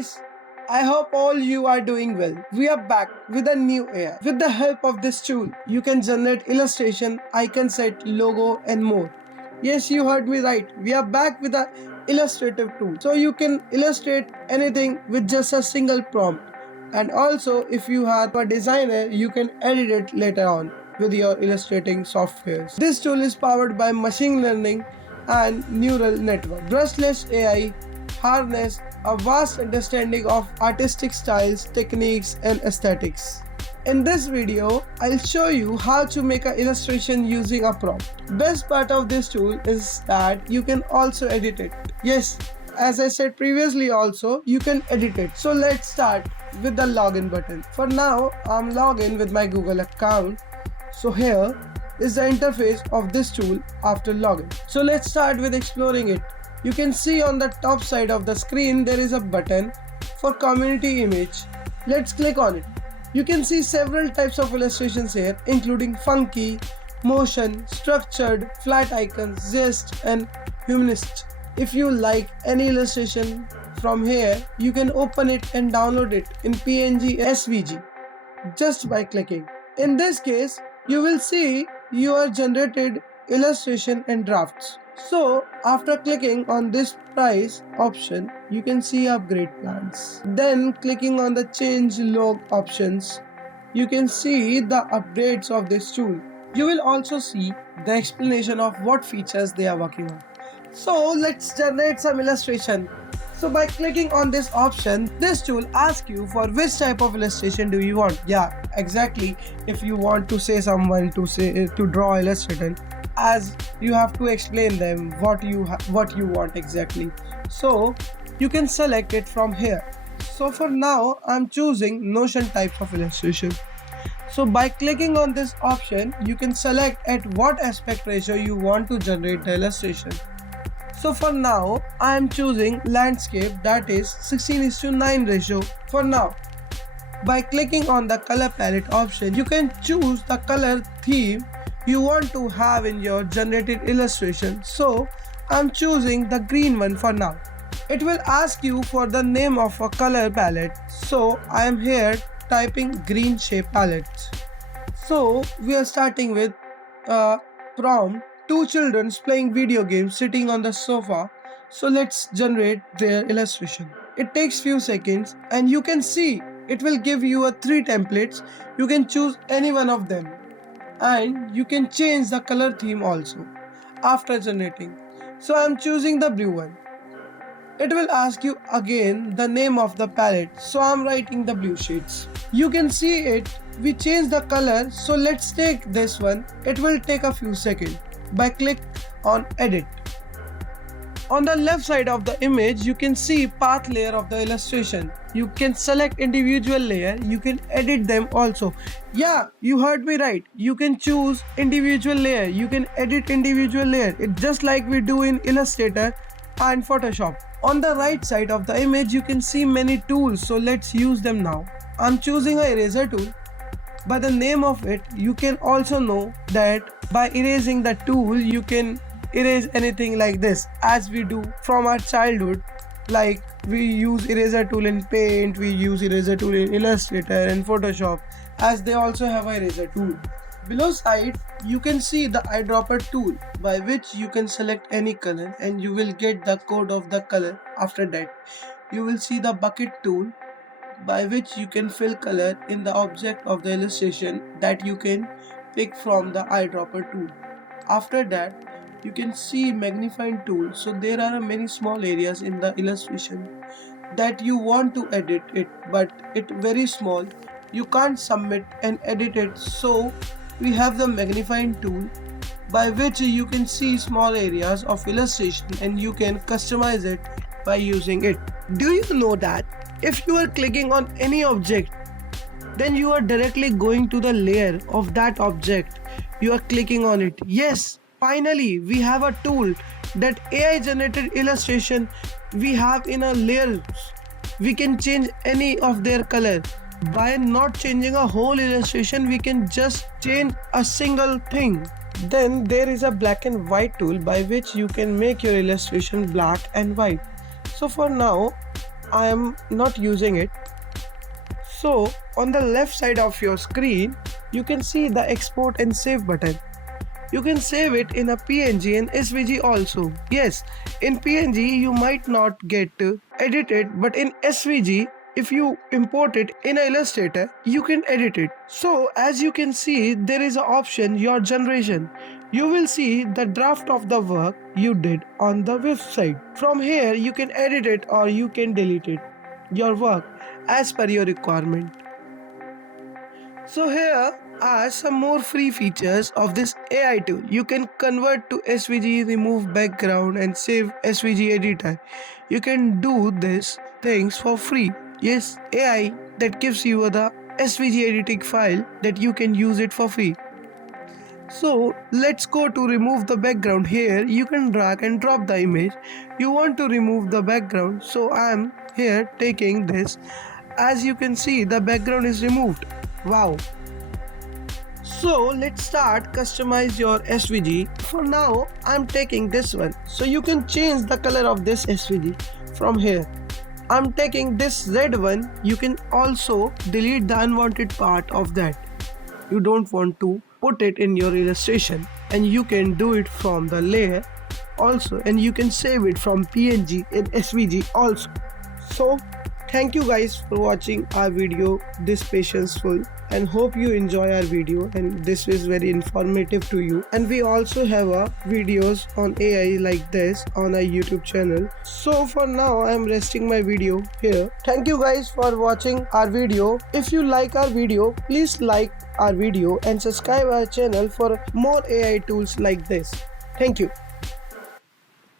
guys, I hope all you are doing well. We are back with a new AI. With the help of this tool, you can generate illustration, icon set, logo and more. Yes, you heard me right. We are back with a illustrative tool. So you can illustrate anything with just a single prompt. And also if you have a designer, you can edit it later on with your illustrating softwares. This tool is powered by machine learning and neural network. Brushless AI harness a vast understanding of artistic styles, techniques, and aesthetics. In this video, I'll show you how to make an illustration using a prompt. Best part of this tool is that you can also edit it. Yes, as I said previously also, you can edit it. So let's start with the login button. For now, I'm logged in with my Google account. So here is the interface of this tool after login. So let's start with exploring it. You can see on the top side of the screen there is a button for community image. Let's click on it. You can see several types of illustrations here, including funky, motion, structured, flat icons, zest, and humanist. If you like any illustration from here, you can open it and download it in PNG SVG just by clicking. In this case, you will see your generated illustration and drafts. So after clicking on this price option, you can see upgrade plans. Then clicking on the change log options, you can see the updates of this tool. You will also see the explanation of what features they are working on. So let's generate some illustration. So by clicking on this option, this tool asks you for which type of illustration do you want. Yeah, exactly. If you want to say someone to draw illustration, as you have to explain them what you want exactly. So you can select it from here. So for now, I'm choosing Notion types of illustration. So by clicking on this option, you can select at what aspect ratio you want to generate the illustration. So for now, I am choosing landscape, that is 16:9 ratio for now. By clicking on the color palette option, you can choose the color theme you want to have in your generated illustration. So I'm choosing the green one for now. It will ask you for the name of a color palette. So I am here typing green shape palette. So we are starting with prompt. Two children playing video games sitting on the sofa. So let's generate their illustration. It takes few seconds and you can see it will give you 3 templates. You can choose any one of them and you can change the color theme also after generating. So I'm choosing the blue one. It will ask you again the name of the palette. So I'm writing the blue shades. You can see it. We change the color. So let's take this one. It will take a few seconds. By click on edit. On the left side of the image, you can see path layer of the illustration. You can select individual layer. You can edit them also. Yeah, you heard me right. You can choose individual layer. You can edit individual layer. It's just like we do in Illustrator and Photoshop. On the right side of the image, you can see many tools. So let's use them now. I'm choosing an eraser tool. By the name of it, you can also know that by erasing the tool, you can erase anything like this as we do from our childhood. Like we use eraser tool in Paint, we use eraser tool in Illustrator and Photoshop, as they also have an eraser tool. Below side, you can see the eyedropper tool by which you can select any color and you will get the code of the color. After that, you will see the bucket tool by which you can fill color in the object of the illustration that you can pick from the eyedropper tool. After that, you can see magnifying tool. So there are many small areas in the illustration that you want to edit it, but it very small. You can't submit and edit it. So we have the magnifying tool by which you can see small areas of illustration and you can customize it by using it. Do you know that if you are clicking on any object, then you are directly going to the layer of that object. You are clicking on it. Yes, finally we have a tool that AI generated illustration we have in a layers. We can change any of their color. By not changing a whole illustration, we can just change a single thing. Then there is a black and white tool by which you can make your illustration black and white. So for now, I am not using it. So on the left side of your screen, you can see the export and save button. You can save it in a PNG and SVG also. Yes, in PNG you might not get edited, but in SVG, if you import it in Illustrator, you can edit it. So as you can see, there is an option your generation. You will see the draft of the work you did on the website. From here you can edit it or you can delete it, your work as per your requirement. So here are some more free features of this AI tool. You can convert to SVG, remove background and save SVG editor. You can do these things for free. Yes, AI that gives you the SVG editing file that you can use it for free. So let's go to remove the background. Here you can drag and drop the image. You want to remove the background, so I am here taking this. As you can see, the background is removed. Wow. So let's start customize your SVG. For now I'm taking this one, so you can change the color of this SVG from here. I'm taking this red one. You can also delete the unwanted part of that. You don't want to put it in your illustration, and you can do it from the layer also, and you can save it from PNG and SVG also. So thank you guys for watching our video this patientful, and hope you enjoy our video and this is very informative to you. And we also have videos on AI like this on our YouTube channel. So for now I am resting my video here. Thank you guys for watching our video. If you like our video, please like our video and subscribe our channel for more AI tools like this. Thank you.